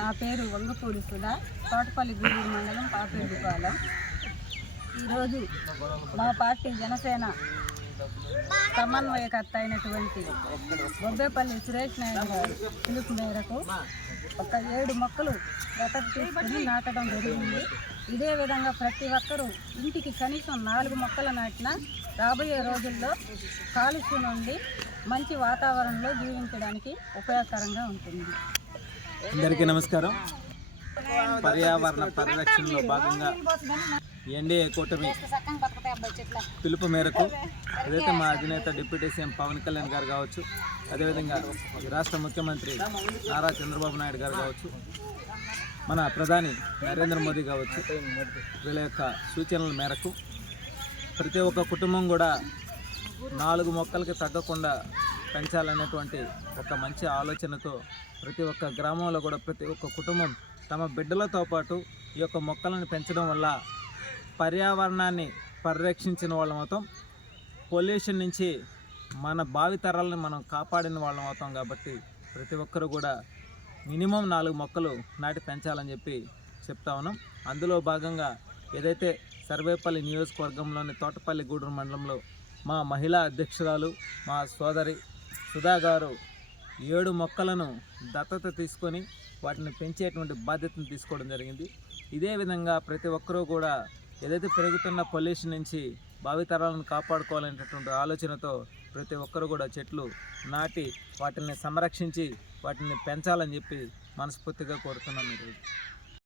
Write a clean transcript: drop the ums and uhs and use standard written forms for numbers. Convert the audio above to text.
నా పేరు వంగపూడి సుధా, తోటపల్లి గూడూరు మండలం పాపిరెడ్డిపాలెం. ఈరోజు మా పార్టీ జనసేన సమన్వయకర్త అయినటువంటి బొబ్బేపల్లి సురేష్ నాయుడు గారి పిలుపు మేరకు ఒక 7 మొక్కలు దత్తత తీసుకుని నాటడం జరిగింది. ఇదే విధంగా ప్రతి ఒక్కరూ ఇంటికి కనీసం 4 మొక్కలు నాటినా రాబోయే రోజుల్లో కాలుష్యం నుండి మంచి వాతావరణంలో జీవించడానికి ఉపయోగకరంగా ఉంటుంది. అందరికీ నమస్కారం. పర్యావరణ పరిరక్షణలో భాగంగా ఎన్డీఏ కూటమి పిలుపు మేరకు ఏదైతే మా అధినేత డిప్యూటీ సీఎం పవన్ కళ్యాణ్ గారు కావచ్చు, అదేవిధంగా రాష్ట్ర ముఖ్యమంత్రి నారా చంద్రబాబు నాయుడు గారు కావచ్చు, మన ప్రధాని నరేంద్ర మోదీ కావచ్చు, వీళ్ళ యొక్క సూచనల మేరకు ప్రతి ఒక్క కుటుంబం కూడా 4 మొక్కలకి తగ్గకుండా పెంచాలనేటువంటి ఒక మంచి ఆలోచనతో ప్రతి ఒక్క గ్రామంలో కూడా ప్రతి ఒక్క కుటుంబం తమ బిడ్డలతో పాటు ఈ యొక్క మొక్కలను పెంచడం వల్ల పర్యావరణాన్ని పరిరక్షించిన వాళ్ళం అవుతాం, పొల్యూషన్ నుంచి మన భావితరాలను మనం కాపాడిన వాళ్ళం అవుతాం. కాబట్టి ప్రతి ఒక్కరు కూడా మినిమం 4 మొక్కలు నాటి పెంచాలని చెప్పి చెప్తా ఉన్నాం. అందులో భాగంగా ఏదైతే సర్వేపల్లి నియోజకవర్గంలోని తోటపల్లి గూడూరు మండలంలో మా మహిళా అధ్యక్షురాలు మా సోదరి సుధా గారు 7 మొక్కలను దత్తత తీసుకొని వాటిని పెంచేటువంటి బాధ్యతను తీసుకోవడం జరిగింది. ఇదే విధంగా ప్రతి ఒక్కరూ కూడా ఏదైతే పెరుగుతున్న పొల్యూషన్ నుంచి భావితరాలను కాపాడుకోవాలనేటటువంటి ఆలోచనతో ప్రతి ఒక్కరూ కూడా చెట్లు నాటి వాటిని సంరక్షించి వాటిని పెంచాలని చెప్పి మనస్ఫూర్తిగా కోరుతున్నాం ఈరోజు.